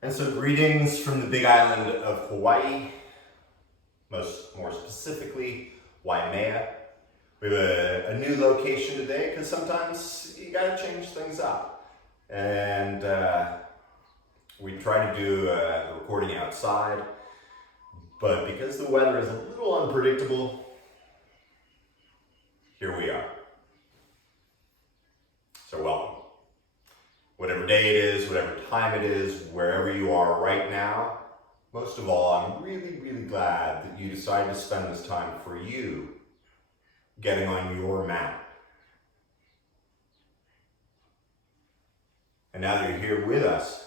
And so greetings from the big island of Hawaii, more specifically, Waimea. We have a new location today because sometimes you gotta change things up. And we try to do the recording outside, but because the weather is a little unpredictable, here we are. So welcome. Whatever day it is, whatever time it is, wherever you are right now, most of all, I'm really, really glad that you decided to spend this time for you getting on your mat. And now that you're here with us,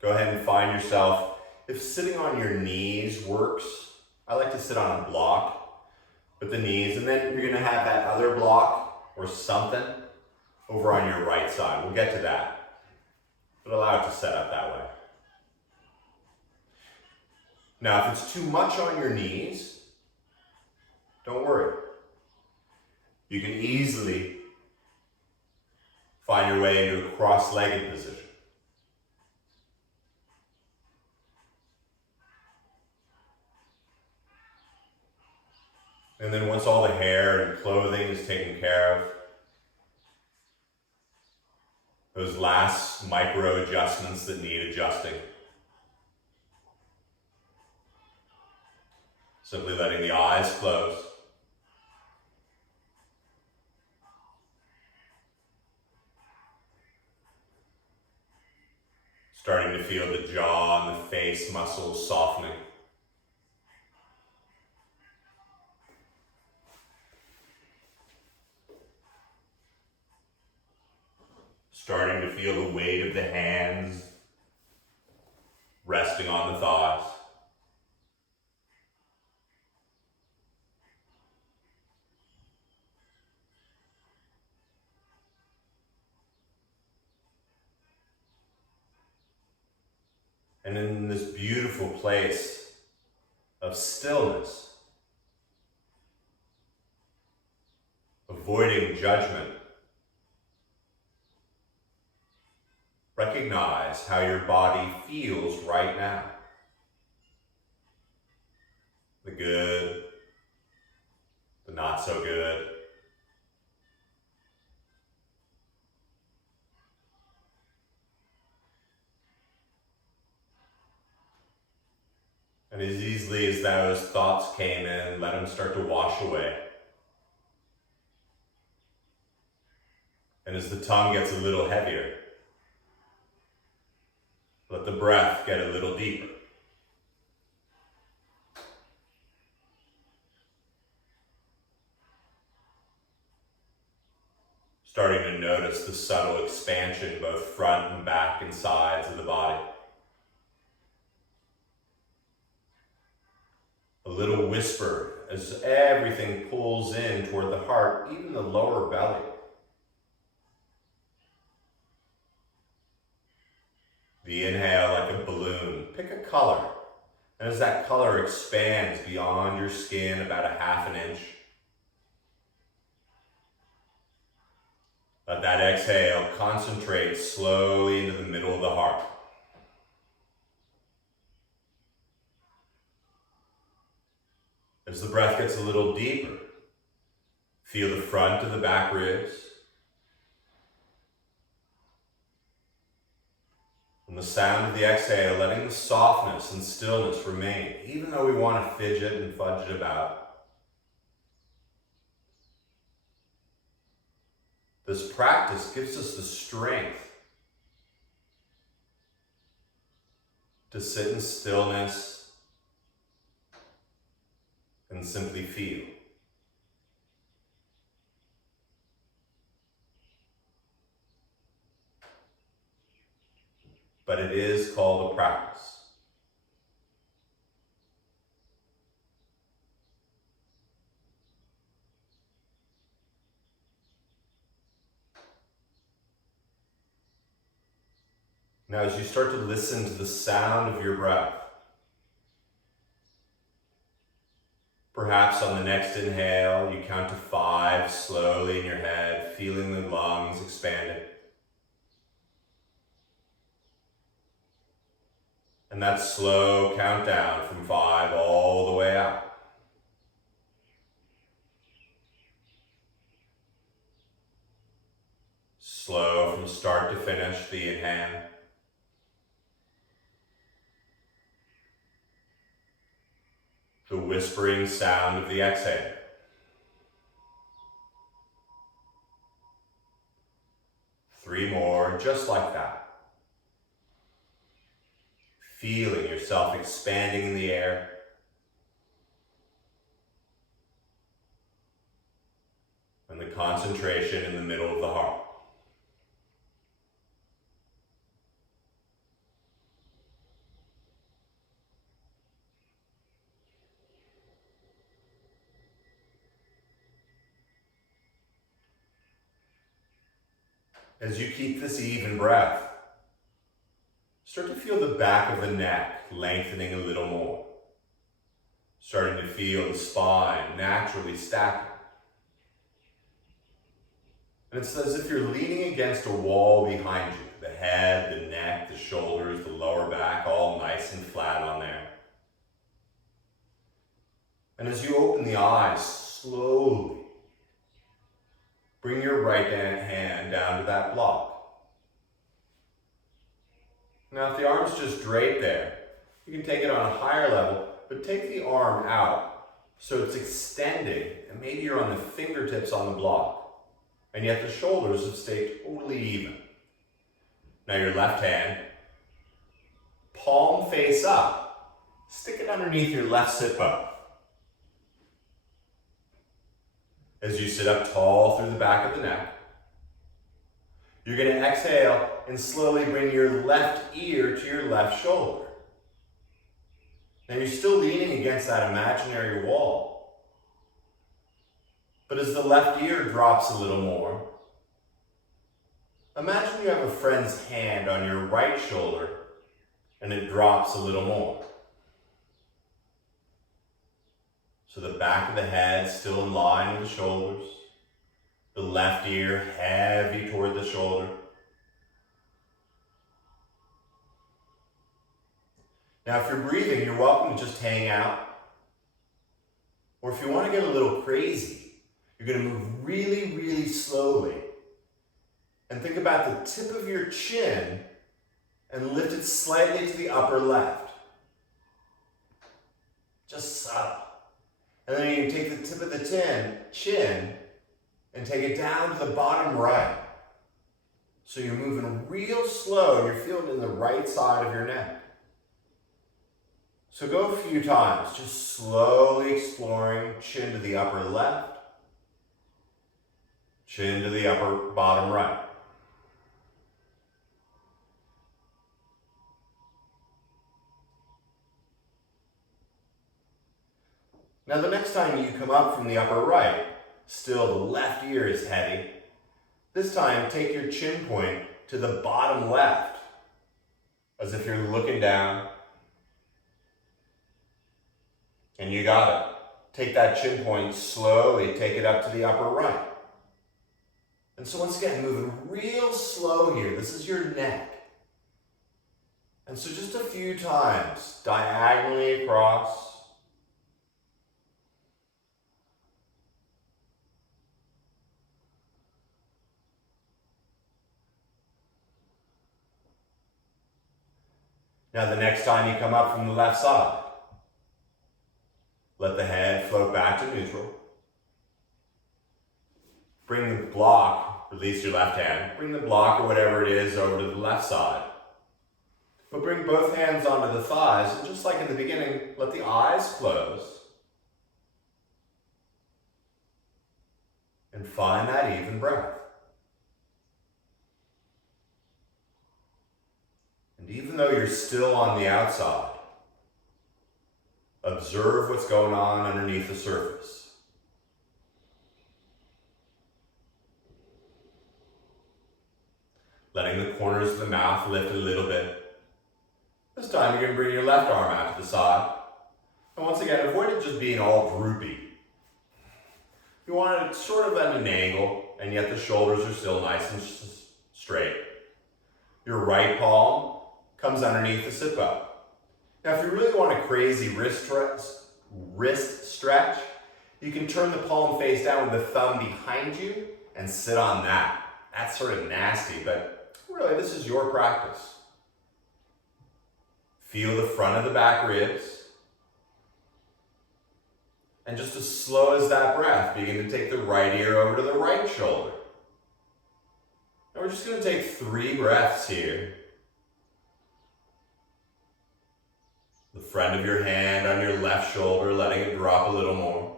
go ahead and find yourself, if sitting on your knees works, I like to sit on a block with the knees, and then you're gonna have that other block or something over on your right side. We'll get to that, but allow it to set up that way. Now, if it's too much on your knees, don't worry. You can easily find your way into a cross-legged position. And then once all the hair and clothing is taken care of, those last micro adjustments that need adjusting, simply letting the eyes close. Starting to feel the jaw and the face muscles softening. Starting to feel the weight of the hands resting on the thighs. And in this beautiful place of stillness, avoiding judgment, recognize how your body feels right now. The good, the not so good. And as easily as those thoughts came in, let them start to wash away. And as the tongue gets a little heavier, let the breath get a little deeper. Starting to notice the subtle expansion, both front and back and sides of the body. A little whisper as everything pulls in toward the heart, even the lower belly. The inhale like a balloon, pick a color. And as that color expands beyond your skin about a half an inch, let that exhale concentrate slowly into the middle of the heart. As the breath gets a little deeper, feel the front of the back ribs. And the sound of the exhale, letting the softness and stillness remain, even though we want to fidget and fudge it about. This practice gives us the strength to sit in stillness and simply feel. But it is called a practice. Now, as you start to listen to the sound of your breath, perhaps on the next inhale, you count to 5 slowly in your head, feeling the lungs expanded. And that slow countdown from 5 all the way out. Slow from start to finish, the inhale. The whispering sound of the exhale. Three more, just like that. Feeling yourself expanding in the air. And the concentration in the middle of the heart. As you keep this even breath, start to feel the back of the neck lengthening a little more. Starting to feel the spine naturally stacking. And it's as if you're leaning against a wall behind you. The head, the neck, the shoulders, the lower back, all nice and flat on there. And as you open the eyes, slowly bring your right hand down to that block. Now, if the arm's just draped there, you can take it on a higher level, but take the arm out so it's extending, and maybe you're on the fingertips on the block, and yet the shoulders have stayed totally even. Now your left hand, palm face up, stick it underneath your left sit bone. As you sit up tall through the back of the neck, you're going to exhale and slowly bring your left ear to your left shoulder. Now you're still leaning against that imaginary wall. But as the left ear drops a little more, imagine you have a friend's hand on your right shoulder and it drops a little more. So the back of the head still in line with the shoulders. The left ear heavy toward the shoulder. Now if you're breathing, you're welcome to just hang out. Or if you want to get a little crazy, you're going to move really, really slowly. And think about the tip of your chin and lift it slightly to the upper left. Just subtle. And then you can take the tip of the chin and take it down to the bottom right. So you're moving real slow and you're feeling it in the right side of your neck. So go a few times, just slowly exploring chin to the upper left, chin to the upper bottom right. Now the next time you come up from the upper right, still the left ear is heavy. This time take your chin point to the bottom left, as if you're looking down. And you got it. Take that chin point slowly, take it up to the upper right. And so once again, moving real slow here. This is your neck. And so just a few times, diagonally across. Now the next time you come up from the left side, let the head float back to neutral. Bring the block, release your left hand, bring the block or whatever it is over to the left side. But bring both hands onto the thighs, and just like in the beginning, let the eyes close. And find that even breath. And even though you're still on the outside, observe what's going on underneath the surface. Letting the corners of the mouth lift a little bit. This time you're going to bring your left arm out to the side. And once again, avoid it just being all droopy. You want it sort of at an angle, and yet the shoulders are still nice and straight. Your right palm comes underneath the sit bone. Now, if you really want a crazy wrist stretch, you can turn the palm face down with the thumb behind you and sit on that. That's sort of nasty, but really this is your practice. Feel the front of the back ribs. And just as slow as that breath, begin to take the right ear over to the right shoulder. And we're just going to take 3 breaths here. The front of your hand on your left shoulder, letting it drop a little more.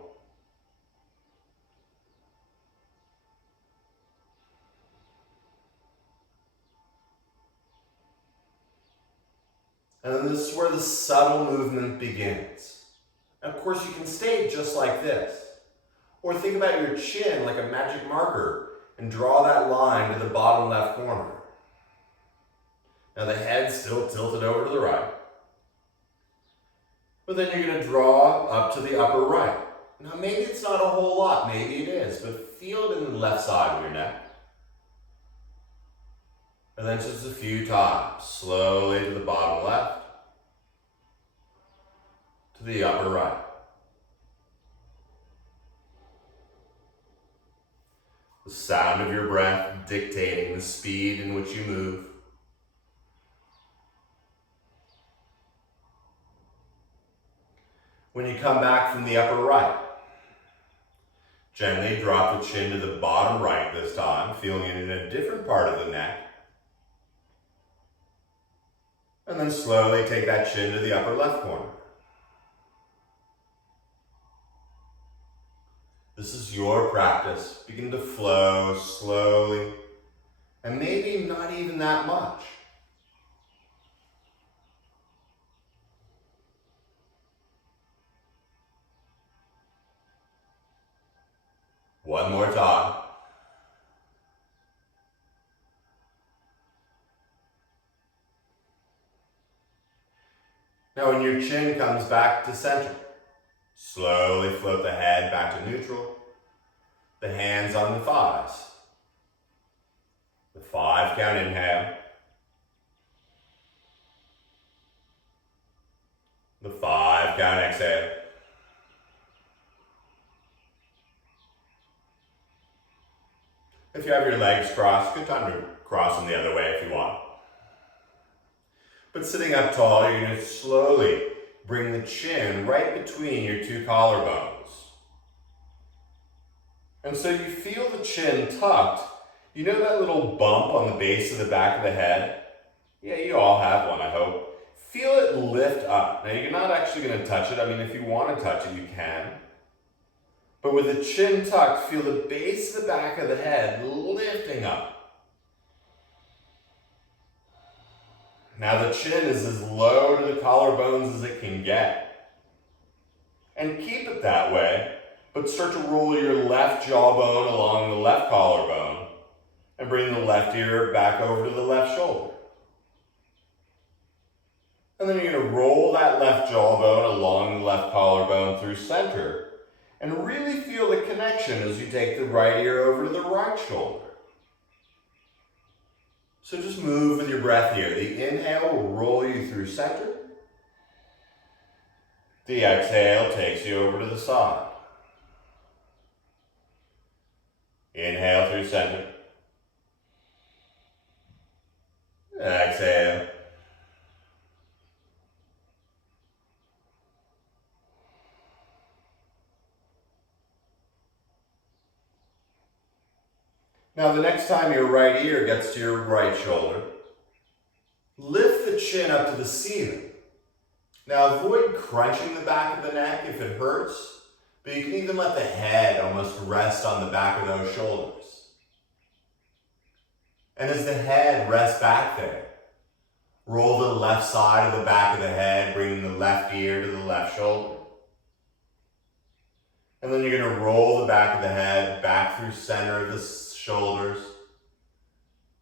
And then this is where the subtle movement begins. And of course, you can stay just like this. Or think about your chin like a magic marker and draw that line to the bottom left corner. Now the head's still tilted over to the right. But then you're going to draw up to the upper right. Now maybe it's not a whole lot, maybe it is, but feel it in the left side of your neck. And then just a few times, slowly to the bottom left, to the upper right. The sound of your breath dictating the speed in which you move. When you come back from the upper right, gently drop the chin to the bottom right this time, feeling it in a different part of the neck. And then slowly take that chin to the upper left corner. This is your practice. Begin to flow slowly, and maybe not even that much. One more time. Now when your chin comes back to center, slowly float the head back to neutral, the hands on the thighs. The 5 count inhale. The 5 count exhale. If you have your legs crossed, good time to cross them the other way if you want. But sitting up tall, you're going to slowly bring the chin right between your 2 collarbones. And so you feel the chin tucked. You know that little bump on the base of the back of the head? Yeah, you all have one, I hope. Feel it lift up. Now you're not actually going to touch it. I mean, if you want to touch it, you can. But with the chin tucked, feel the base of the back of the head lifting up. Now the chin is as low to the collarbones as it can get. And keep it that way, but start to roll your left jawbone along the left collarbone and bring the left ear back over to the left shoulder. And then you're going to roll that left jawbone along the left collarbone through center and really feel the connection as you take the right ear over to the right shoulder. So just move with your breath here. The inhale will roll you through center. The exhale takes you over to the side. Inhale through center. Exhale. Now the next time your right ear gets to your right shoulder, lift the chin up to the ceiling. Now avoid crunching the back of the neck if it hurts, but you can even let the head almost rest on the back of those shoulders. And as the head rests back there, roll the left side of the back of the head, bringing the left ear to the left shoulder. And then you're going to roll the back of the head back through center of the shoulders,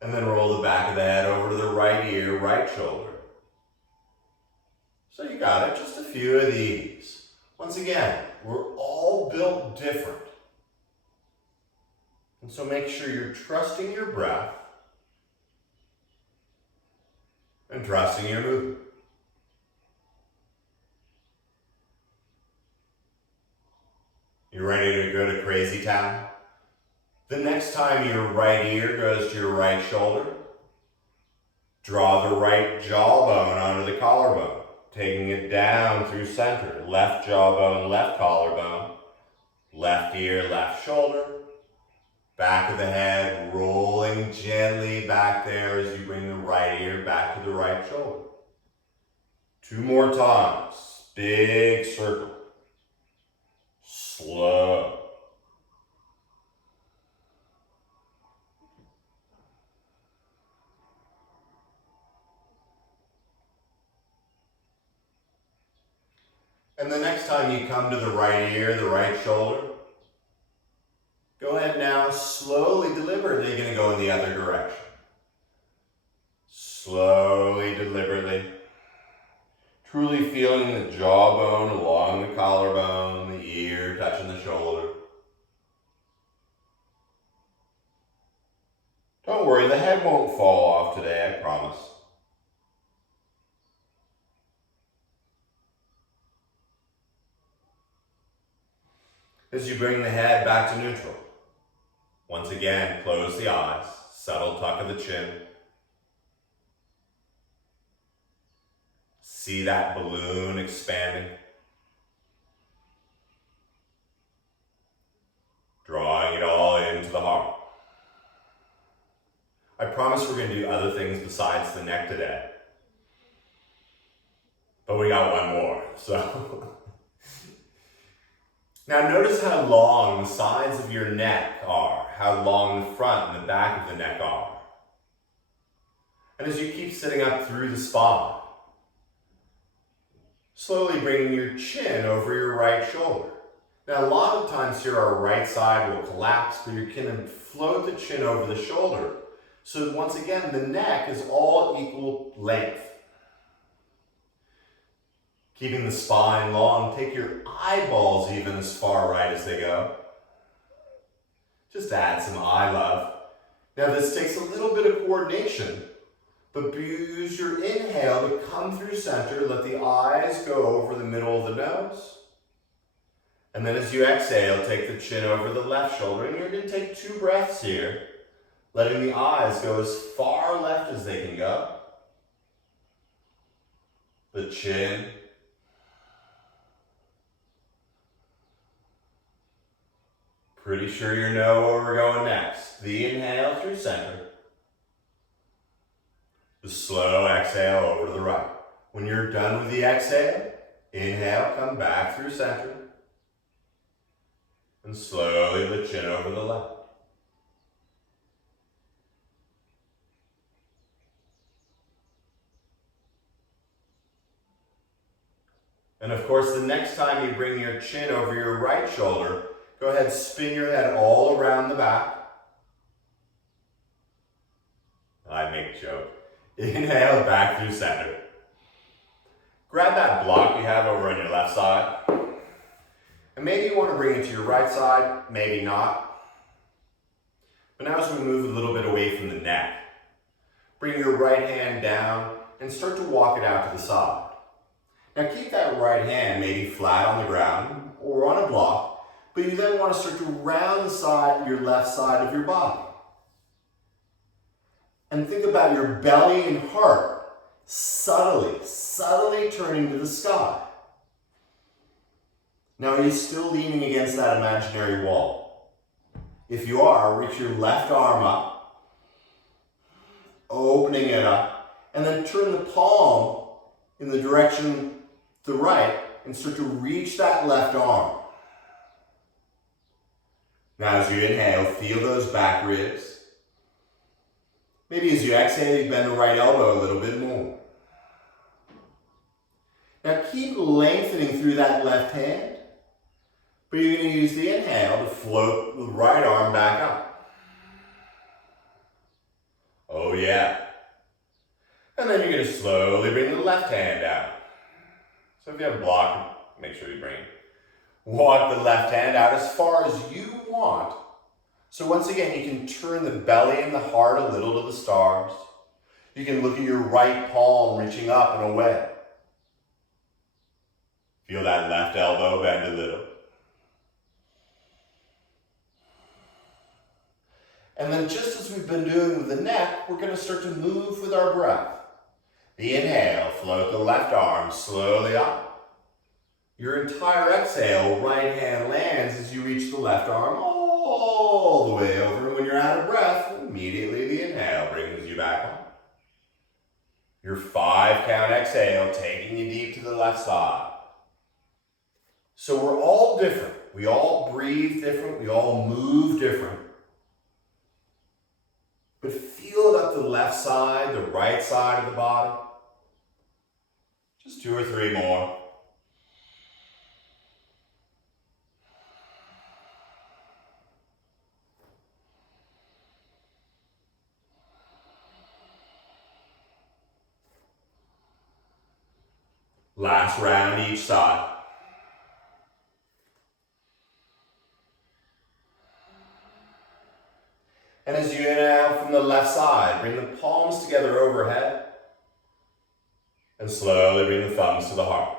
and then roll the back of the head over to the right ear, right shoulder. So you got it, just a few of these. Once again, we're all built different. And so make sure you're trusting your breath and trusting your movement. You ready to go to crazy town? The next time your right ear goes to your right shoulder, draw the right jawbone onto the collarbone, taking it down through center. Left jawbone, left collarbone, left ear, left shoulder, back of the head, rolling gently back there as you bring the right ear back to the right shoulder. 2 more times. Big circle. Slow. And the next time you come to the right ear, the right shoulder, go ahead now, slowly, deliberately, going to go in the other direction. Slowly, deliberately. Truly feeling the jawbone along the collarbone, the ear touching the shoulder. Don't worry, the head won't fall off today, I promise. As you bring the head back to neutral, once again, close the eyes, subtle tuck of the chin. See that balloon expanding. Drawing it all into the heart. I promise we're going to do other things besides the neck today. But we got one more, so. Now notice how long the sides of your neck are, how long the front and the back of the neck are. And as you keep sitting up through the spine, slowly bringing your chin over your right shoulder. Now a lot of times here our right side will collapse, but you can float the chin over the shoulder. So once again, the neck is all equal length. Keeping the spine long, take your eyeballs even as far right as they go. Just add some eye love. Now this takes a little bit of coordination, but use your inhale to come through center, let the eyes go over the middle of the nose. And then as you exhale, take the chin over the left shoulder, and you're going to take 2 breaths here, letting the eyes go as far left as they can go. The chin. Pretty sure you know where we're going next. The inhale through center. The slow exhale over to the right. When you're done with the exhale, inhale, come back through center. And slowly the chin over the left. And of course, the next time you bring your chin over your right shoulder, go ahead, spin your head all around the back. I make a joke. Inhale, back through center. Grab that block you have over on your left side. And maybe you want to bring it to your right side, maybe not. But now as we move a little bit away from the neck, bring your right hand down and start to walk it out to the side. Now keep that right hand maybe flat on the ground or on a block, but you then want to start to round the side, your left side of your body. And think about your belly and heart subtly turning to the sky. Now are you still leaning against that imaginary wall? If you are, reach your left arm up, opening it up, and then turn the palm in the direction to the right and start to reach that left arm. Now as you inhale, feel those back ribs. Maybe as you exhale, you bend the right elbow a little bit more. Now keep lengthening through that left hand, but you're going to use the inhale to float the right arm back up. Oh yeah. And then you're going to slowly bring the left hand down. So if you have a block, make sure you bring. Walk the left hand out as far as you want. So once again, you can turn the belly and the heart a little to the stars. You can look at your right palm reaching up and away. Feel that left elbow bend a little. And then just as we've been doing with the neck, we're going to start to move with our breath. The inhale, float the left arm slowly up. Your entire exhale, right hand lands as you reach the left arm all the way over. And when you're out of breath, immediately the inhale brings you back up. Your 5 count exhale, taking you deep to the left side. So we're all different. We all breathe different. We all move different. But feel it up the left side, the right side of the body. Just 2 or 3 more. Last round each side. And as you inhale from the left side, bring the palms together overhead. And slowly bring the thumbs to the heart.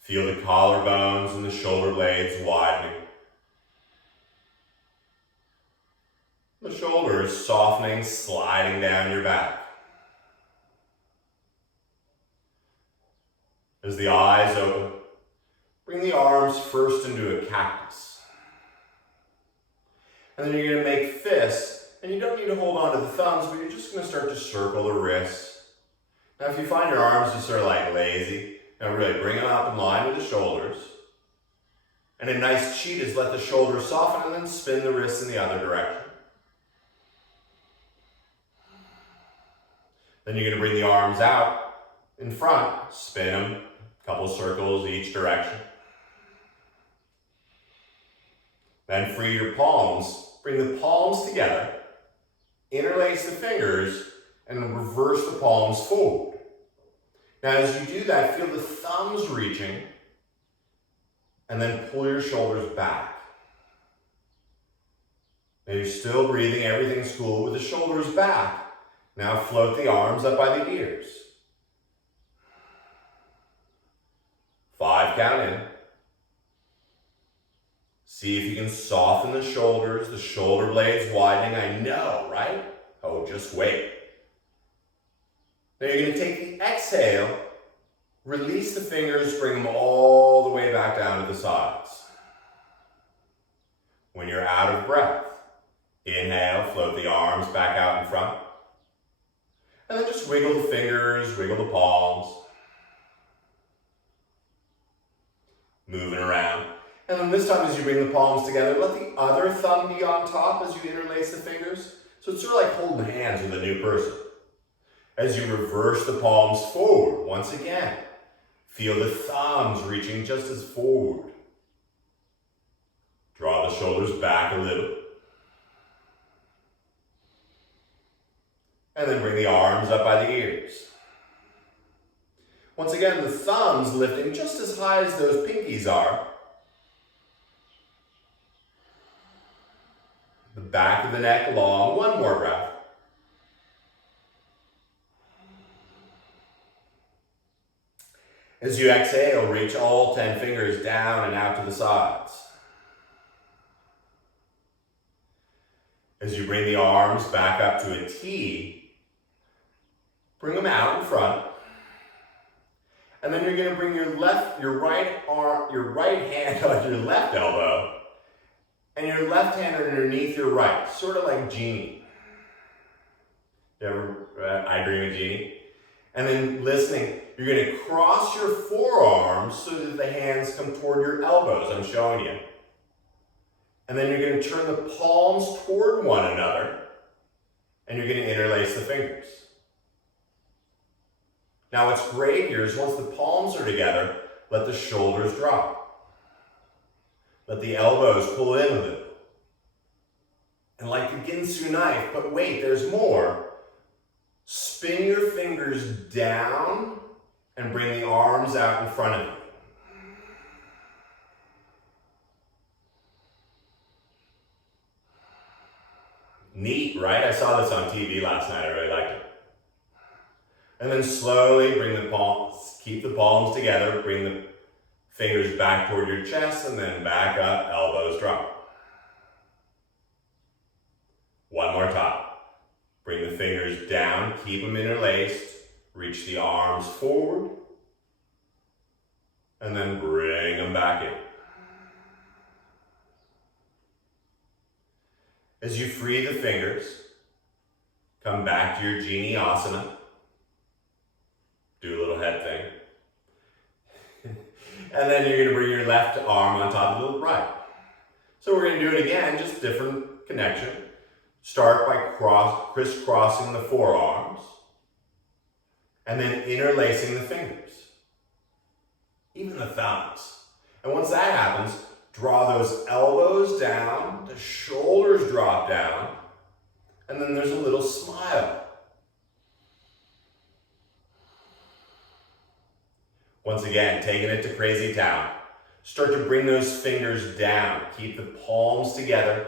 Feel the collarbones and the shoulder blades widening. The shoulders softening, sliding down your back. As the eyes open, bring the arms first into a cactus. And then you're going to make fists, and you don't need to hold on to the thumbs, but you're just going to start to circle the wrists. Now if you find your arms just sort of like lazy, now really bring them up in line with the shoulders. And a nice cheat is let the shoulders soften and then spin the wrists in the other direction. Then you're going to bring the arms out in front, spin them, a couple circles each direction. Then free your palms, bring the palms together, interlace the fingers, and reverse the palms forward. Now as you do that, feel the thumbs reaching, and then pull your shoulders back. Now you're still breathing, everything's cool with the shoulders back. Now float the arms up by the ears. 5 count in. See if you can soften the shoulders, the shoulder blades widening. I know, right? Oh, just wait. Now you're going to take the exhale, release the fingers, bring them all the way back down to the sides. When you're out of breath, inhale, float the arms back out in front. And then just wiggle the fingers, wiggle the palms. Moving around. And then this time as you bring the palms together, let the other thumb be on top as you interlace the fingers. So it's sort of like holding hands with a new person. As you reverse the palms forward, once again, feel the thumbs reaching just as forward. Draw the shoulders back a little. And then bring the arms up by the ears. Once again, the thumbs lifting just as high as those pinkies are. The back of the neck long, 1 more breath. As you exhale, reach all 10 fingers down and out to the sides. As you bring the arms back up to a T, bring them out in front. And then you're going to bring your right hand on your left elbow and your left hand underneath your right, sort of like Genie. You ever, I Dream of Genie? And then listening, you're going to cross your forearms so that the hands come toward your elbows, I'm showing you. And then you're going to turn the palms toward one another, and you're going to interlace the fingers. Now what's great here is once the palms are together, let the shoulders drop. Let the elbows pull in a little. And like the Ginsu knife, but wait, there's more. Spin your fingers down and bring the arms out in front of you. Neat, right? I saw this on TV last night. I really liked it. And then slowly bring the palms, keep the palms together, bring the fingers back toward your chest and then back up, elbows drop. One more time. Bring the fingers down, keep them interlaced. Reach the arms forward. And then bring them back in. As you free the fingers, come back to your genie asana. Do a little head thing. And then you're going to bring your left arm on top of the right. So we're going to do it again, just different connection. Start by crisscrossing the forearms and then interlacing the fingers, even the thumbs. And once that happens, draw those elbows down, the shoulders drop down, and then there's a little smile. Once again, taking it to crazy town. Start to bring those fingers down. Keep the palms together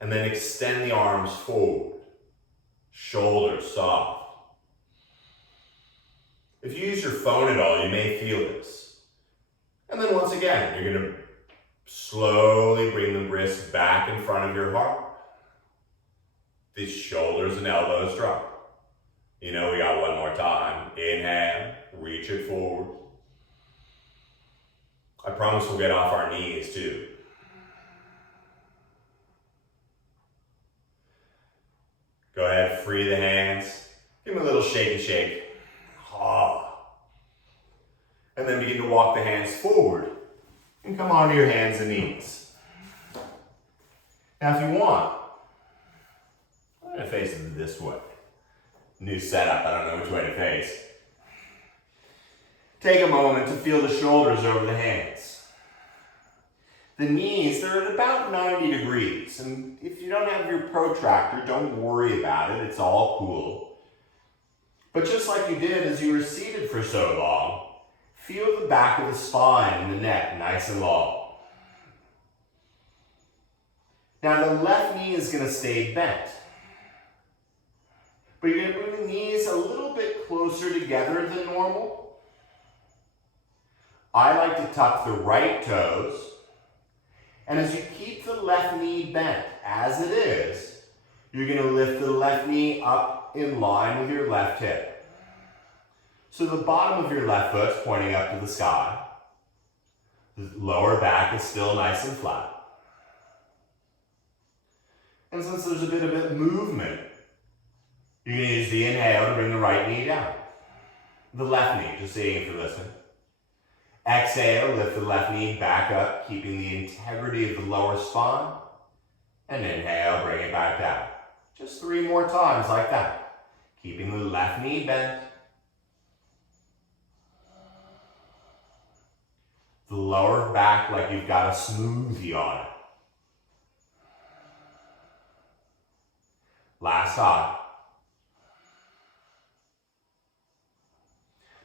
and then extend the arms forward. Shoulders soft. If you use your phone at all, you may feel this. And then once again, you're going to slowly bring the wrists back in front of your heart. The shoulders and elbows drop. You know, we got one more time. Inhale, reach it forward. I promise we'll get off our knees too. Go ahead, free the hands. Give them a little shaky shake. And then begin to walk the hands forward and come onto your hands and knees. Now if you want, I'm going to face it this way. New setup, I don't know which way to face. Take a moment to feel the shoulders over the hands. The knees, they're at about 90 degrees. And if you don't have your protractor, don't worry about it. It's all cool. But just like you did as you were seated for so long, feel the back of the spine and the neck nice and long. Now the left knee is going to stay bent. But you're going to bring the knees a little bit closer together than normal. I like to tuck the right toes. And as you keep the left knee bent as it is, you're going to lift the left knee up in line with your left hip. So the bottom of your left foot's pointing up to the sky. The lower back is still nice and flat. And since there's a bit of movement, you're going to use the inhale to bring the right knee down. The left knee, just saying if you're listening. Exhale, lift the left knee back up, keeping the integrity of the lower spine. And inhale, bring it back down. Just 3 more times like that. Keeping the left knee bent. The lower back like you've got a smoothie on it. Last time.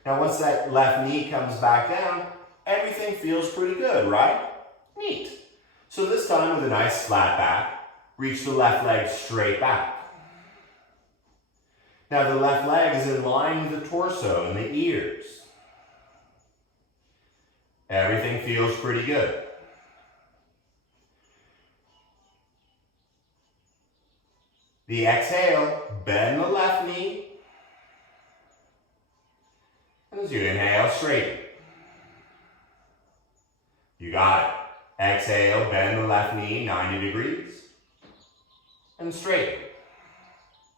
Now once that left knee comes back down, everything feels pretty good, right? Neat. So this time with a nice flat back, reach the left leg straight back. Now the left leg is in line with the torso and the ears. Everything feels pretty good. The exhale, bend the left knee. And as you inhale, straighten. You got it. Exhale, bend the left knee 90 degrees. And straighten.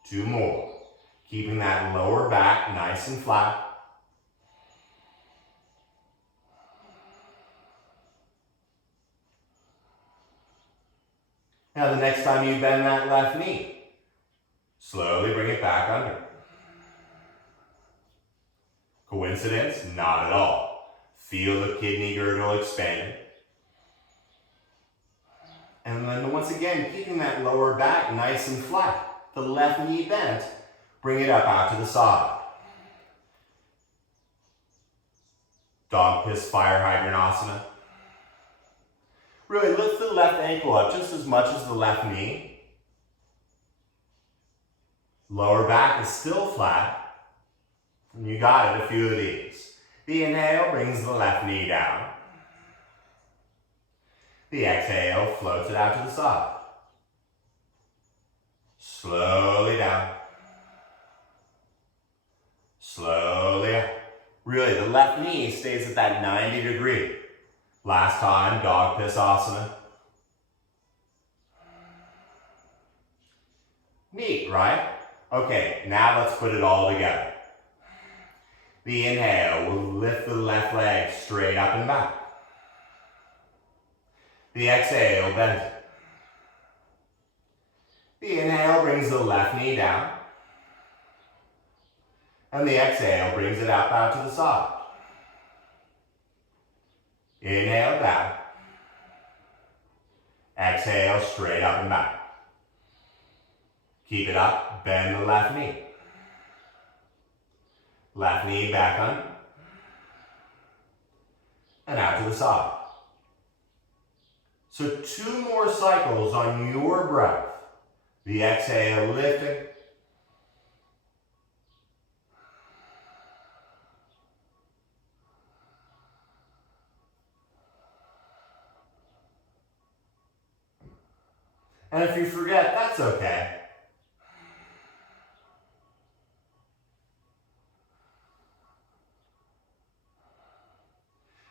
2 more. Keeping that lower back nice and flat. Now the next time you bend that left knee, slowly bring it back under. Coincidence? Not at all. Feel the kidney girdle expand. And then once again, keeping that lower back nice and flat. The left knee bent, bring it up out to the side. Dog piss fire hydrant asana. Really lift the left ankle up just as much as the left knee. Lower back is still flat. And you got it, a few of these. The inhale brings the left knee down. The exhale floats it out to the side. Slowly down. Slowly up. Really, the left knee stays at that 90 degree. Last time, dog piss asana. Neat, right? Okay, now let's put it all together. The inhale will lift the left leg straight up and back. The exhale bends it. The inhale brings the left knee down. And the exhale brings it up out to the side. Inhale down. Exhale straight up and back. Keep it up, bend the left knee. Left knee back under. And out to the side. So 2 more cycles on your breath. The exhale lifting. And if you forget, that's okay.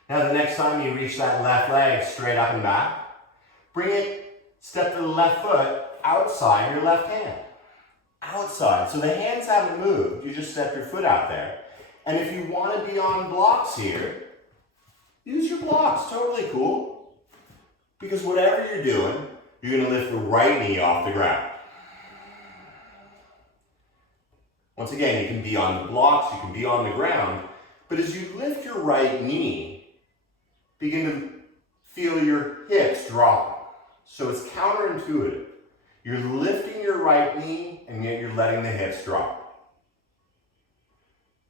Now the next time you reach that left leg straight up and back, bring it, step the left foot outside your left hand. Outside. So the hands haven't moved. You just step your foot out there. And if you want to be on blocks here, use your blocks. Totally cool. Because whatever you're doing, you're going to lift the right knee off the ground. Once again, you can be on the blocks, you can be on the ground, but as you lift your right knee, begin to feel your hips dropping. So it's counterintuitive. You're lifting your right knee, and yet you're letting the hips drop.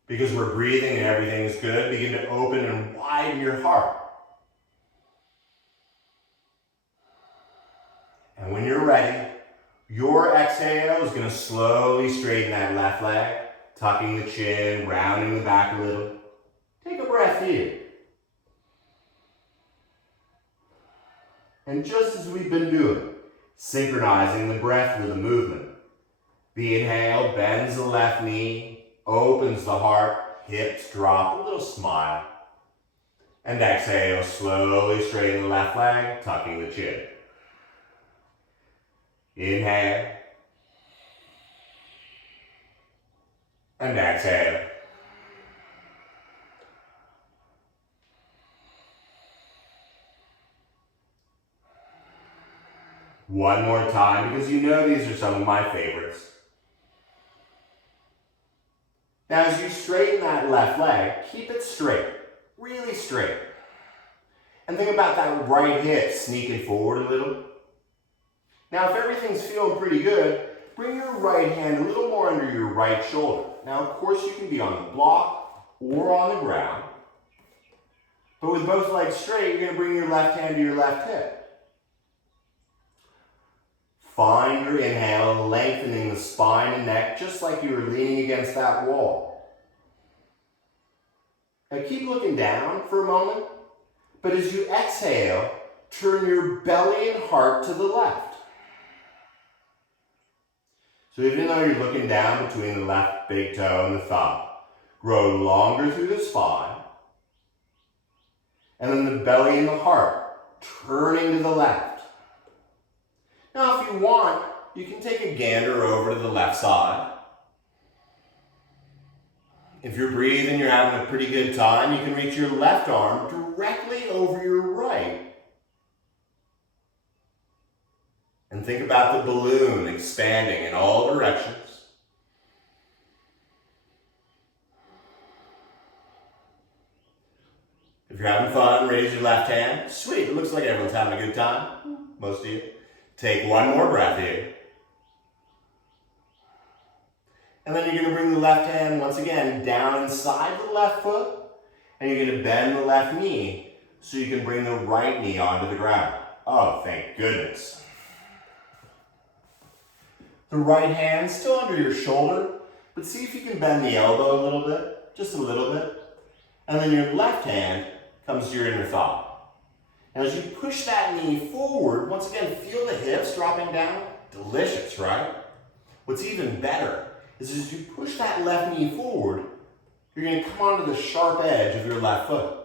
Because we're breathing and everything is good, begin to open and widen your heart. And when you're ready, your exhale is going to slowly straighten that left leg, tucking the chin, rounding the back a little. Take a breath here. And just as we've been doing, synchronizing the breath with the movement. The inhale bends the left knee, opens the heart, hips drop, a little smile. And exhale, slowly straighten the left leg, tucking the chin. Inhale. And exhale. One more time, because you know these are some of my favorites. Now as you straighten that left leg, keep it straight, really straight. And think about that right hip sneaking forward a little. Now if everything's feeling pretty good, bring your right hand a little more under your right shoulder. Now of course you can be on the block or on the ground. But with both legs straight, you're going to bring your left hand to your left hip. Find your inhale, lengthening the spine and neck just like you were leaning against that wall. Now keep looking down for a moment, but as you exhale, turn your belly and heart to the left. So even though you're looking down between the left big toe and the thumb, grow longer through the spine, and then the belly and the heart turning to the left. Now, if you want, you can take a gander over to the left side. If you're breathing, you're having a pretty good time, you can reach your left arm directly over your right. And think about the balloon expanding in all directions. If you're having fun, raise your left hand. Sweet, it looks like everyone's having a good time. Most of you. Take one more breath here. And then you're going to bring the left hand once again down inside the left foot. And you're going to bend the left knee so you can bring the right knee onto the ground. Oh, thank goodness. The right hand still under your shoulder, but see if you can bend the elbow a little bit, just a little bit. And then your left hand comes to your inner thigh. Now as you push that knee forward, once again, feel the hips dropping down. Delicious, right? What's even better is as you push that left knee forward, you're going to come onto the sharp edge of your left foot.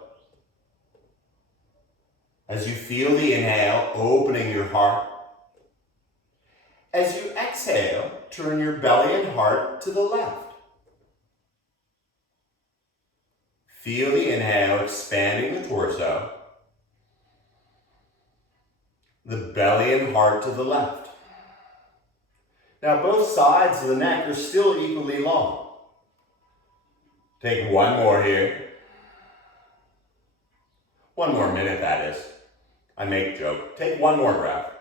As you feel the inhale, opening your heart. As you exhale, turn your belly and heart to the left. Feel the inhale, expanding the torso. The belly and heart to the left. Now both sides of the neck are still equally long. Take one more here. 1 more minute, that is. I make a joke. Take one more breath.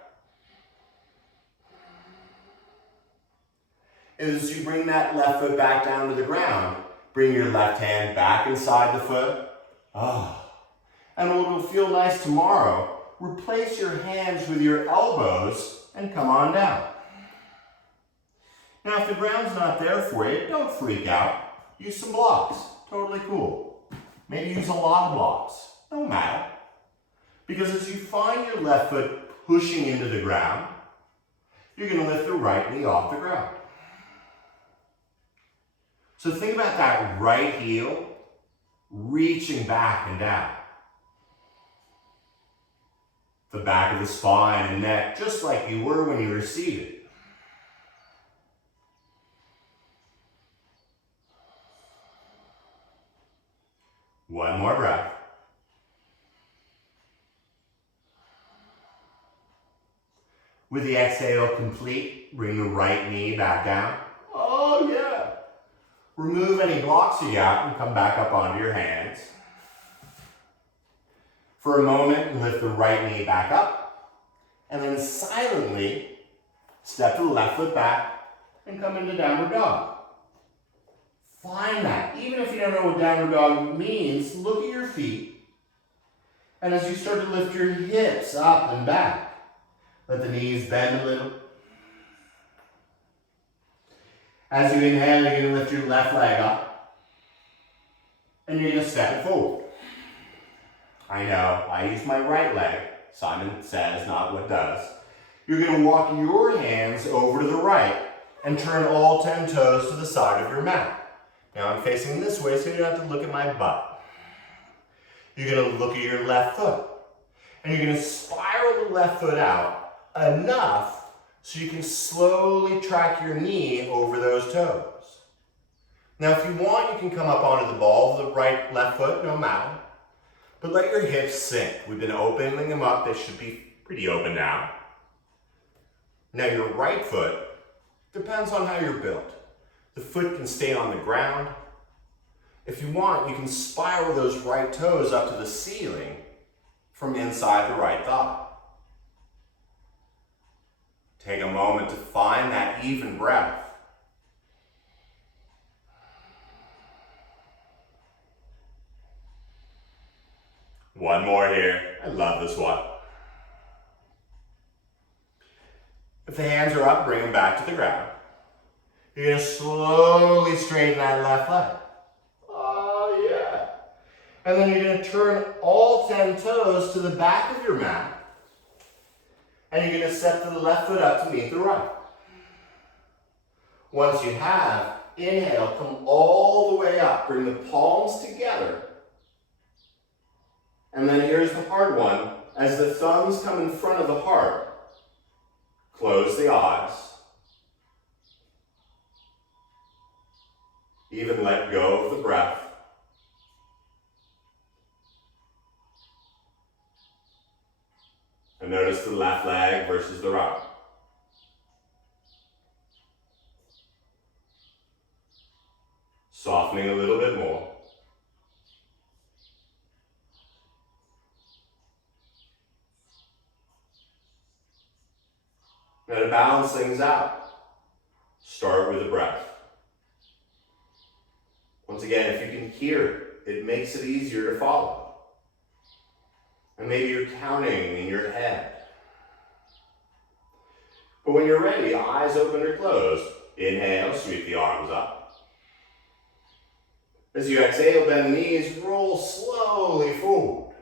As you bring that left foot back down to the ground, bring your left hand back inside the foot. And what will feel nice tomorrow, replace your hands with your elbows and come on down. Now, if the ground's not there for you, don't freak out. Use some blocks. Totally cool. Maybe use a lot of blocks. Don't matter. Because as you find your left foot pushing into the ground, you're going to lift the right knee off the ground. So think about that right heel reaching back and down. The back of the spine and neck, just like you were when you were seated. One more breath. With the exhale complete, bring the right knee back down. Oh yeah. Remove any blocks you got and come back up onto your hands. For a moment, lift the right knee back up, and then silently step the left foot back and come into downward dog. Find that. Even if you don't know what downward dog means, look at your feet. And as you start to lift your hips up and back, let the knees bend a little. As you inhale, you're going to lift your left leg up. And you're going to step it forward. I know, I use my right leg. Simon says, not what does. You're going to walk your hands over to the right and turn all 10 toes to the side of your mat. Now I'm facing this way, so you don't have to look at my butt. You're going to look at your left foot. And you're going to spiral the left foot out enough so you can slowly track your knee over those toes. Now if you want, you can come up onto the ball of the right, left foot, no matter. But let your hips sink. We've been opening them up. They should be pretty open now. Now your right foot depends on how you're built. The foot can stay on the ground. If you want, you can spiral those right toes up to the ceiling from inside the right thigh. Take a moment to find that even breath. One more here. I love this one. If the hands are up, bring them back to the ground. You're going to slowly straighten that left leg. Oh, yeah. And then you're going to turn all 10 toes to the back of your mat. And you're going to step the left foot up to meet the right. Once you have, inhale, come all the way up. Bring the palms together. And then here's the hard one. As the thumbs come in front of the heart, close the eyes. Even let go of the breath. And notice the left leg versus the right. Softening a little bit more. Now to balance things out, start with the breath. Once again, if you can hear it, it makes it easier to follow. And maybe you're counting in your head. But when you're ready, eyes open or closed. Inhale, sweep the arms up. As you exhale, bend the knees, roll slowly forward.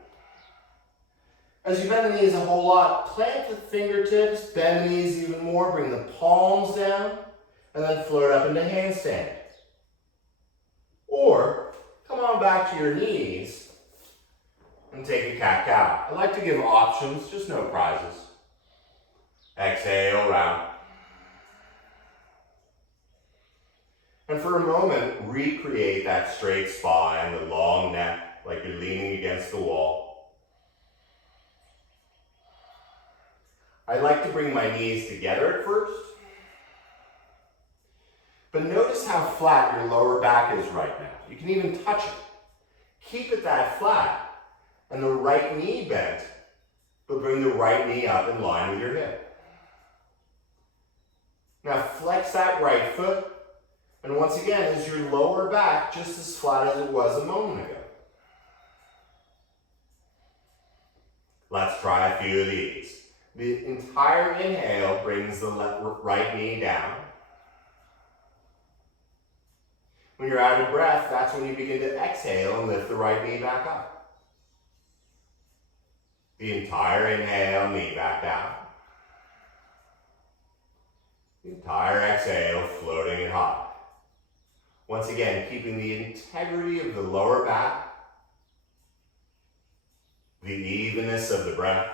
As you bend the knees a whole lot, plant the fingertips, bend the knees even more, bring the palms down, and then float up into handstand. Or come on back to your knees and take a cat-cow. I like to give options, just no prizes. Exhale, round. And for a moment, recreate that straight spine, the long neck, like you're leaning against the wall. I like to bring my knees together at first. But notice how flat your lower back is right now. You can even touch it. Keep it that flat. And the right knee bent, but bring the right knee up in line with your hip. Now flex that right foot. And once again, is your lower back just as flat as it was a moment ago? Let's try a few of these. The entire inhale brings the right knee down. When you're out of breath, that's when you begin to exhale and lift the right knee back up. The entire inhale, knee back down. The entire exhale, floating it high. Once again, keeping the integrity of the lower back, the evenness of the breath.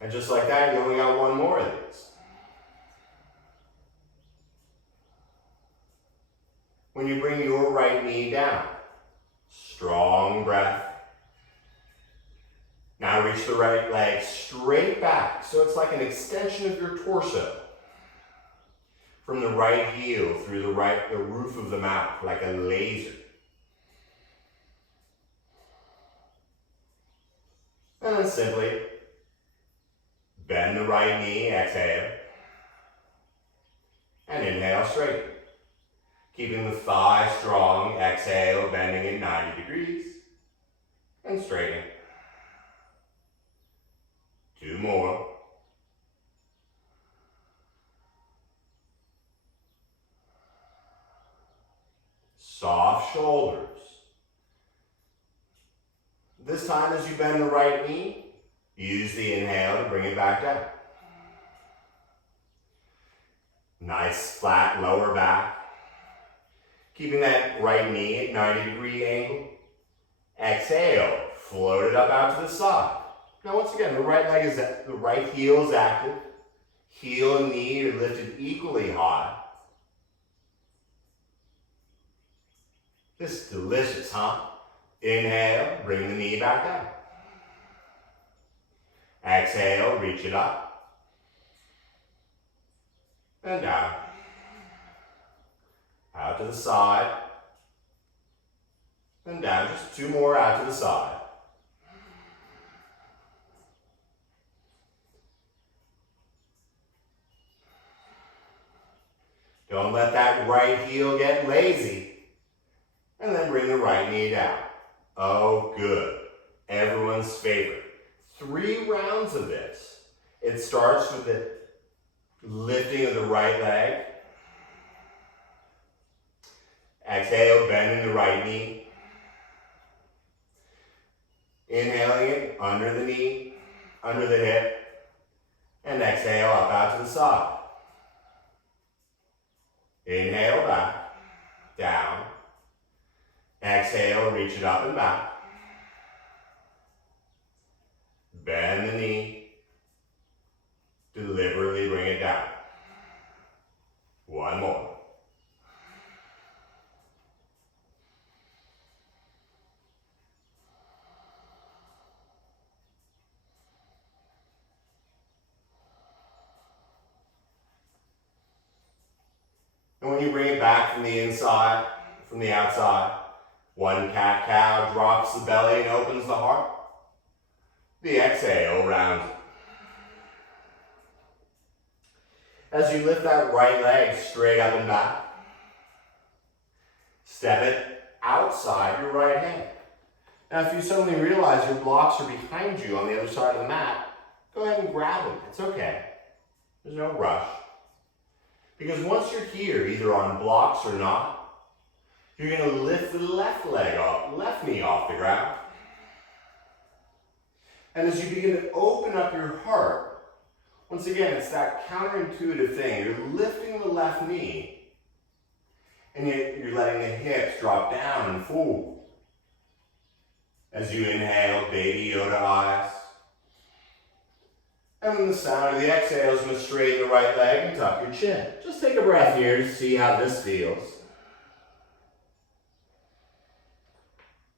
And just like that, you only got one more of these. When you bring your right knee down, strong breath. Now reach the right leg straight back, so it's like an extension of your torso. From the right heel through the roof of the mouth, like a laser. And then simply bend the right knee, exhale. And inhale straight. Keeping the thigh strong, exhale, bending at 90 degrees. And straighten. 2 more. Soft shoulders. This time as you bend the right knee, use the inhale to bring it back down. Nice flat lower back. Keeping that right knee at 90-degree angle. Exhale, float it up out to the side. Now once again, the right heel is active. Heel and knee are lifted equally high. This is delicious, huh? Inhale, bring the knee back down. Exhale, reach it up. And down. Out to the side. And down, just 2 more out to the side. Don't let that right heel get lazy. And then bring the right knee down. Oh, good. Everyone's favorite. 3 rounds of this. It starts with the lifting of the right leg. Exhale, bending the right knee. Inhaling it under the knee, under the hip. And exhale up out to the side. Inhale back, down. Exhale, reach it up and back. Bend the knee. Deliberately bring it down. 1 more. And when you bring it back from the inside, from the outside, 1 cat-cow drops the belly and opens the heart. The exhale rounds it. As you lift that right leg straight up and back, step it outside your right hand. Now if you suddenly realize your blocks are behind you on the other side of the mat, go ahead and grab them. It's okay. There's no rush. Because once you're here, either on blocks or not, you're going to lift the left leg off, left knee off the ground. And as you begin to open up your heart, Once again, it's that counterintuitive thing. You're lifting the left knee, and you're letting the hips drop down and forward. As you inhale, baby Yoda eyes. And then the sound of the exhale is going to straighten the right leg and tuck your chin. Just take a breath here to see how this feels.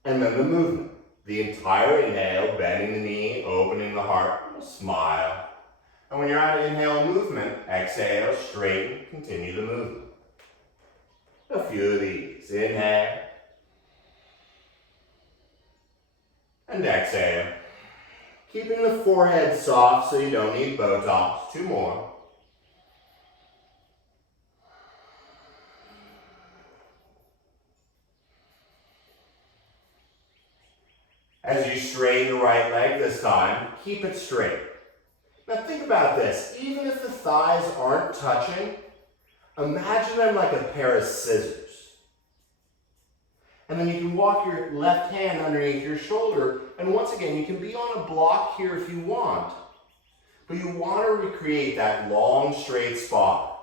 And then the movement. The entire inhale, bending the knee, opening the heart, smile. And when you're out of inhale movement, exhale, straighten, continue the movement. A few of these. Inhale. And exhale. Keeping the forehead soft so you don't need Botox. 2 more. As you straighten the right leg this time, keep it straight. Now think about this. Even if the thighs aren't touching, imagine them like a pair of scissors. And then you can walk your left hand underneath your shoulder, and once again, you can be on a block here if you want, but you want to recreate that long, straight spot.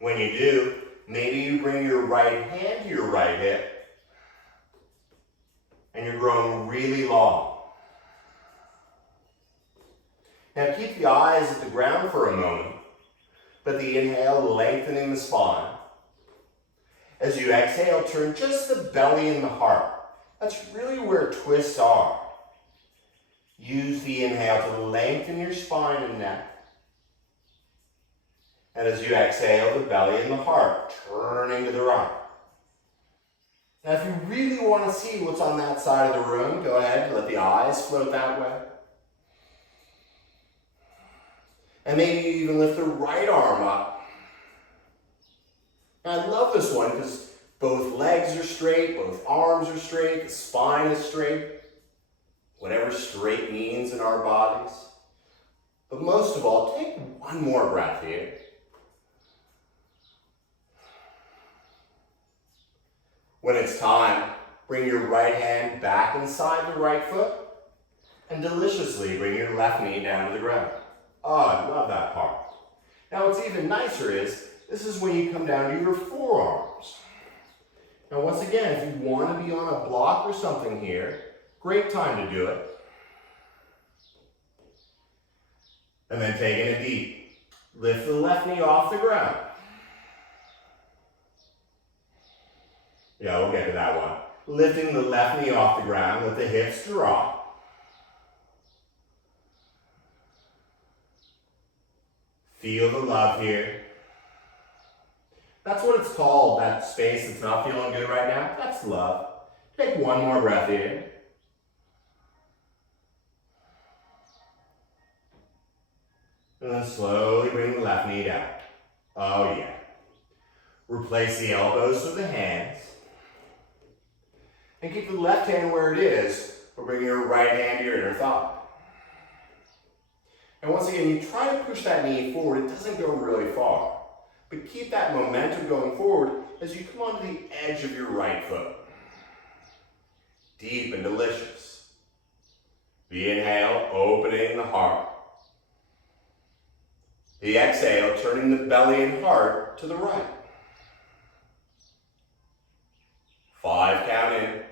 When you do, maybe you bring your right hand to your right hip, and you're growing really long. Now keep the eyes at the ground for a moment, but the inhale lengthening the spine. As you exhale, turn just the belly and the heart. That's really where twists are. Use the inhale to lengthen your spine and neck. And as you exhale, the belly and the heart turning to the right. Now if you really want to see what's on that side of the room, go ahead and let the eyes float that way. And maybe you even lift the right arm up. Now, I love this one because both legs are straight, both arms are straight, the spine is straight, whatever straight means in our bodies. But most of all, take one more breath here. When it's time, bring your right hand back inside the right foot and deliciously bring your left knee down to the ground. Oh, I love that part. Now, what's even nicer is this is when you come down to your forearms. Now, once again, if you want to be on a block or something here, great time to do it. And then taking it deep. Lift the left knee off the ground. Yeah, we'll get to that one. Lifting the left knee off the ground, let the hips drop. Feel the love here. That's what it's called, that space that's not feeling good right now. That's love. Take one more breath here. And then slowly bring the left knee down. Oh yeah. Replace the elbows with the hands. And keep the left hand where it is, but bring your right hand to your inner thigh. And once again, you try to push that knee forward. It doesn't go really far. But keep that momentum going forward as you come onto the edge of your right foot. Deep and delicious. The inhale, opening the heart. The exhale, turning the belly and heart to the right. 5 count in.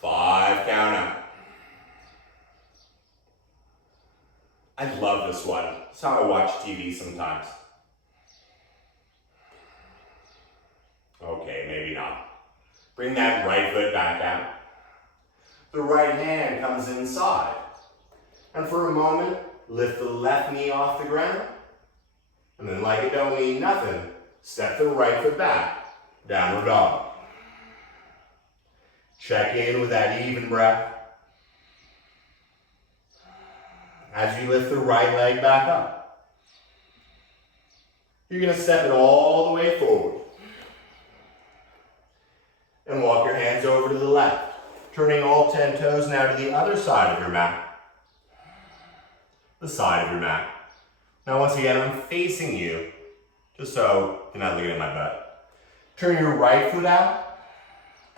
5 count out. I love this one. It's how I watch TV sometimes. Okay, maybe not. Bring that right foot back out. The right hand comes inside. And for a moment, lift the left knee off the ground. And then like it don't mean nothing, step the right foot back, downward dog. Check in with that even breath. As you lift the right leg back up, you're going to step it all the way forward. And walk your hands over to the left, turning all 10 toes now to the other side of your mat. The side of your mat. Now once again, I'm facing you, just so you're not looking at my butt. Turn your right foot out,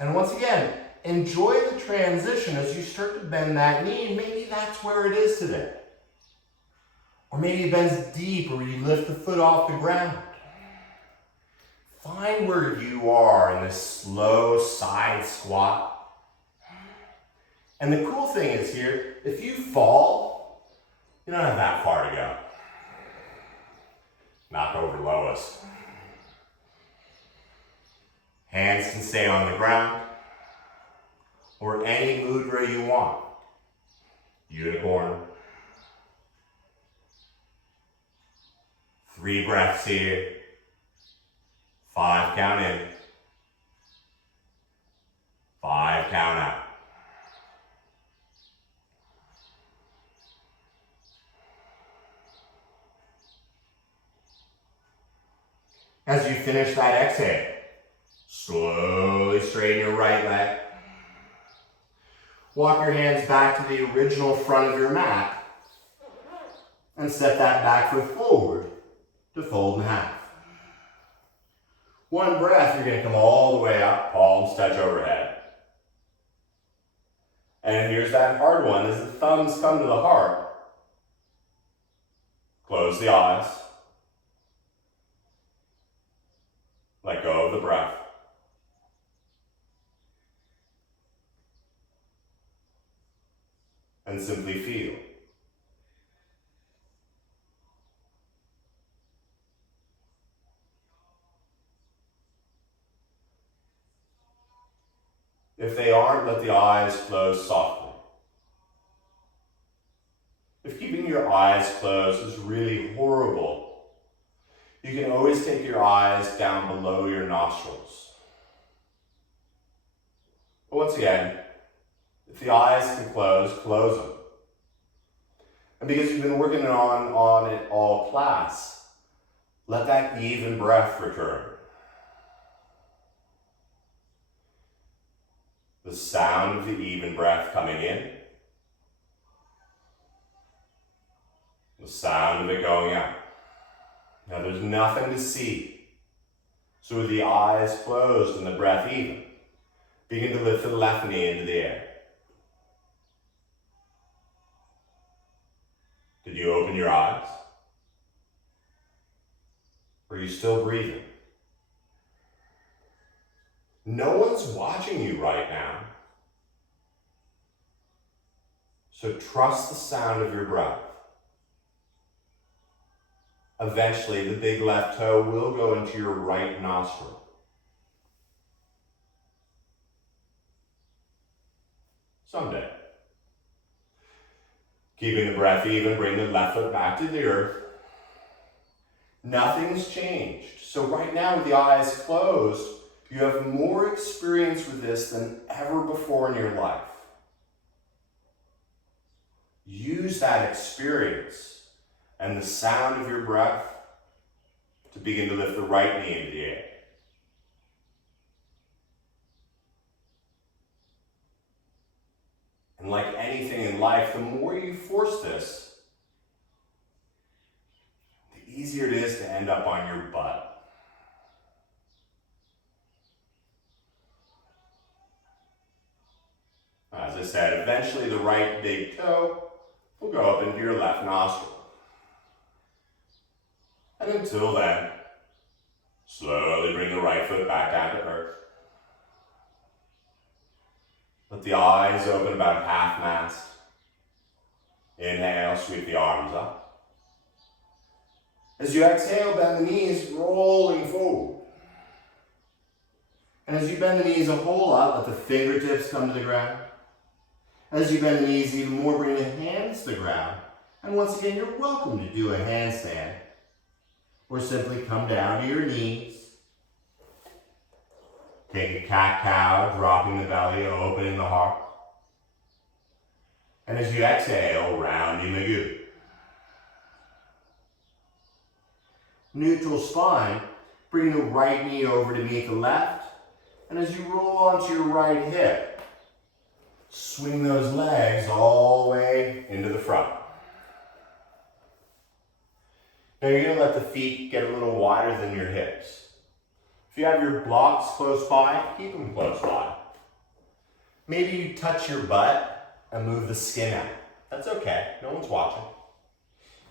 and once again, enjoy the transition as you start to bend that knee, and maybe that's where it is today. Or maybe it bends deep, or you lift the foot off the ground. Find where you are in this slow side squat. And the cool thing is here, if you fall, you don't have that far to go. Knock over lowest. Hands can stay on the ground, or any mudra you want. Unicorn. 3 breaths here. 5 count in. 5 count out. As you finish that exhale, slowly straighten your right leg. Walk your hands back to the original front of your mat and step that back foot forward to fold in half. 1 breath, you're going to come all the way up, palms touch overhead. And here's that hard one. As the thumbs come to the heart, close the eyes. Let go of the breath. And simply feel. If they aren't, let the eyes close softly. If keeping your eyes closed is really horrible, you can always take your eyes down below your nostrils. But once again, if the eyes can close them. And because you've been working on it all class, let that even breath return. The sound of the even breath coming in. The sound of it going out. Now there's nothing to see. So with the eyes closed and the breath even, begin to lift the left knee into the air. Did you open your eyes? Or are you still breathing? No one's watching you right now. So trust the sound of your breath. Eventually, the big left toe will go into your right nostril. Someday. Keeping the breath even, bring the left foot back to the earth. Nothing's changed. So right now, with the eyes closed, you have more experience with this than ever before in your life. Use that experience and the sound of your breath to begin to lift the right knee into the air. And like anything in life, the more you force this, the easier it is to end up on your butt. As I said, eventually the right big toe will go up into your left nostril. And until then, slowly bring the right foot back down to earth. Let the eyes open about half mast. Inhale, sweep the arms up. As you exhale, bend the knees, rolling forward. And as you bend the knees a whole lot, let the fingertips come to the ground. As you bend the knees even more, bring the hands to the ground. And once again, you're welcome to do a handstand. Or simply come down to your knees. Take a cat-cow, dropping the belly, opening the heart. And as you exhale, rounding the goop. Neutral spine, bring the right knee over to meet the left. And as you roll onto your right hip, swing those legs all the way into the front. Now you're going to let the feet get a little wider than your hips. If you have your blocks close by, keep them close by. Maybe you touch your butt and move the skin out. That's okay, no one's watching.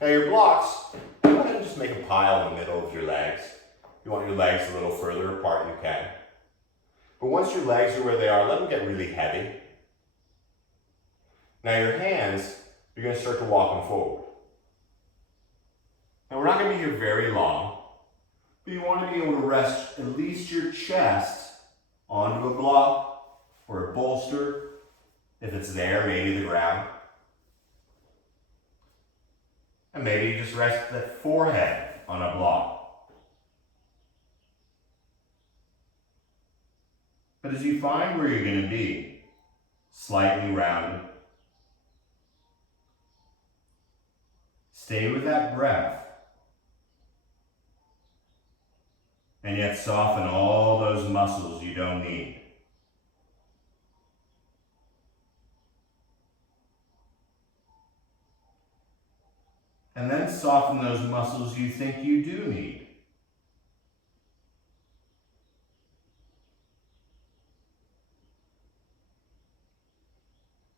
Now your blocks, go ahead and just make a pile in the middle of your legs. If you want your legs a little further apart, you can. But once your legs are where they are, let them get really heavy. Now your hands, you're going to start to walk them forward. Now we're not going to be here very long, but you want to be able to rest at least your chest onto a block or a bolster. If it's there, maybe the ground. And maybe you just rest the forehead on a block. But as you find where you're going to be, slightly rounded, stay with that breath. And yet soften all those muscles you don't need. And then soften those muscles you think you do need.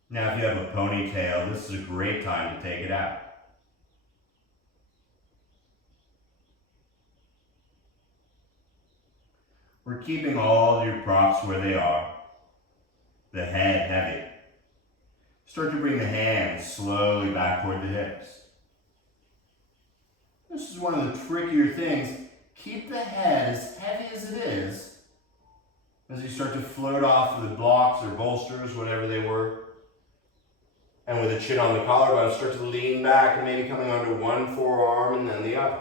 Now, if you have a ponytail, this is a great time to take it out. We're keeping all your props where they are. The head heavy. Start to bring the hands slowly back toward the hips. This is one of the trickier things. Keep the head as heavy as it is as you start to float off the blocks or bolsters, whatever they were. And with the chin on the collarbone, start to lean back and maybe coming onto one forearm and then the other.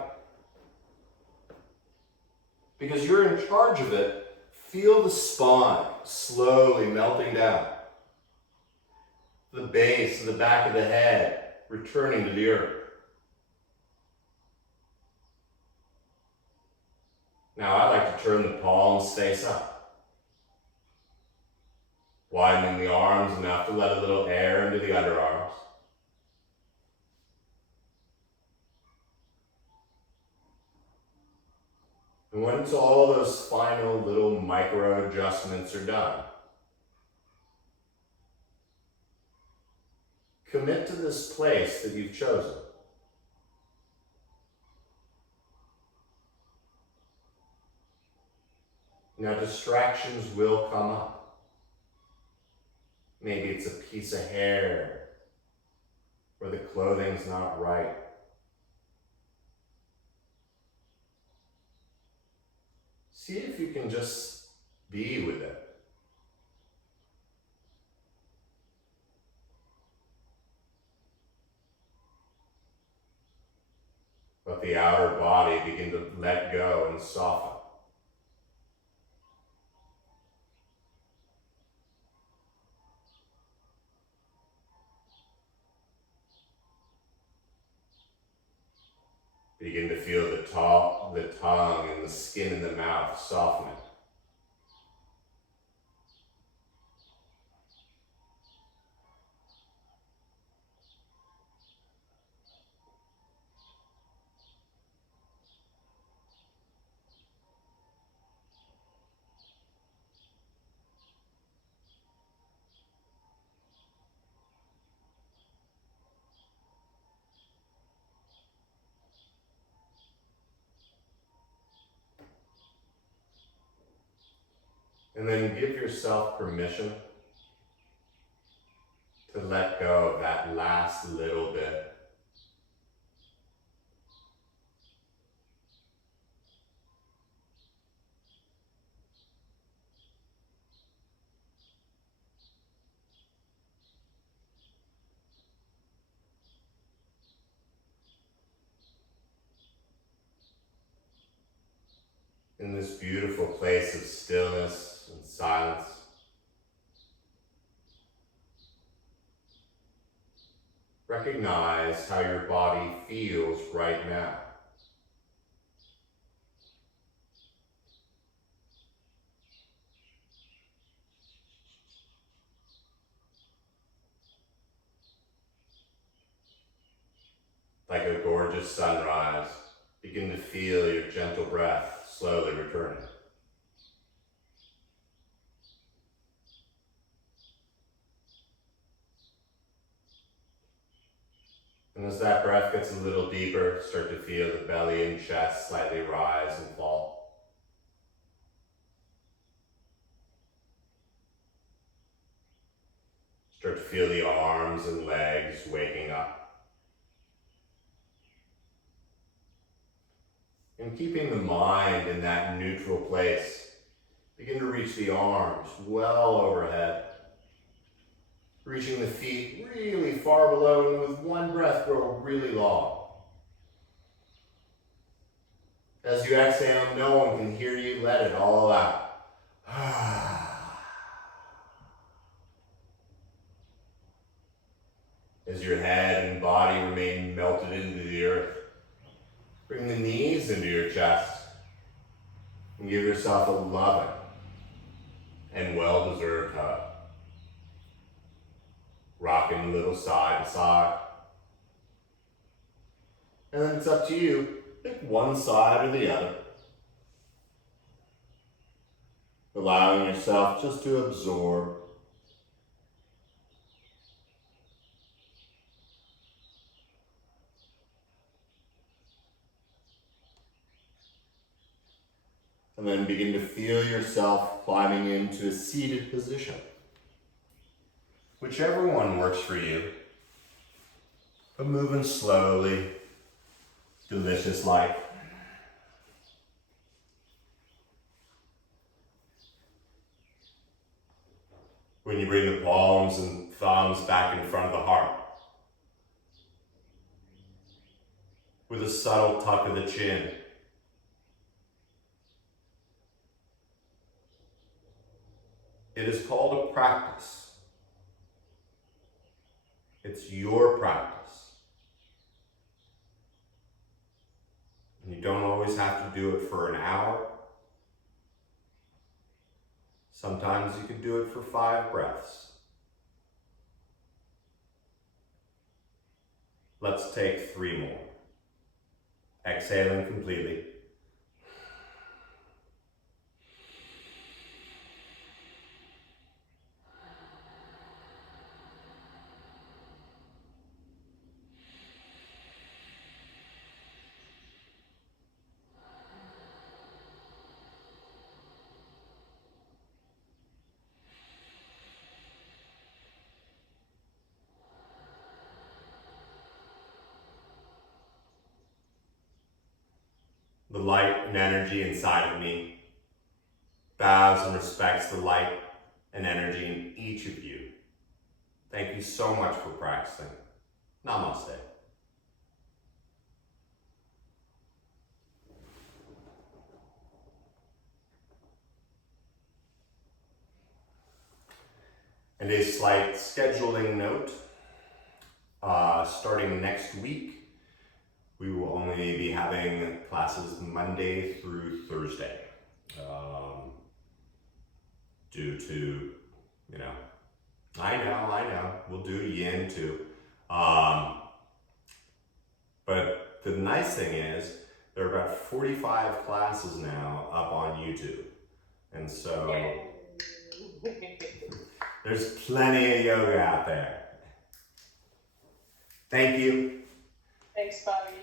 Because you're in charge of it, feel the spine slowly melting down. The base and the back of the head returning to the earth. Now I like to turn the palms face up. Widening the arms enough to let a little air into the underarms. And once all those final little micro adjustments are done, commit to this place that you've chosen. Now distractions will come up. Maybe it's a piece of hair, or the clothing's not right. See if you can just be with it. Let the outer body begin to let go and soften. Begin to feel the tongue and the skin in the mouth softening. And then give yourself permission to let go of that last little bit. In this beautiful place of stillness and silence, recognize how your body feels right now. Like a gorgeous sunrise, begin to feel your gentle breath slowly returning. And as that breath gets a little deeper, start to feel the belly and chest slightly rise and fall. Start to feel the arms and legs waking up. And keeping the mind in that neutral place, begin to reach the arms well overhead. Reaching the feet really far below, and with one breath, grow really long. As you exhale, no one can hear you, let it all out. As your head and body remain melted into the earth, bring the knees into your chest and give yourself a loving and well-deserved hug. Rocking a little side to side. And then it's up to you. Pick one side or the other. Allowing yourself just to absorb. And then begin to feel yourself climbing into a seated position. Whichever one works for you. But moving slowly, delicious like. When you bring the palms and thumbs back in front of the heart. With a subtle tuck of the chin. It is called a practice. It's your practice. And you don't always have to do it for an hour. Sometimes you can do it for 5 breaths. Let's take 3 more. Exhaling completely. The light and energy inside of me bows and respects the light and energy in each of you. Thank you so much for practicing. Namaste. And a slight scheduling note, starting next week, we will only be having classes Monday through Thursday. Due to, I know, we'll do yin too. But the nice thing is, there are about 45 classes now up on YouTube. And so, there's plenty of yoga out there. Thank you. Thanks, Bobby.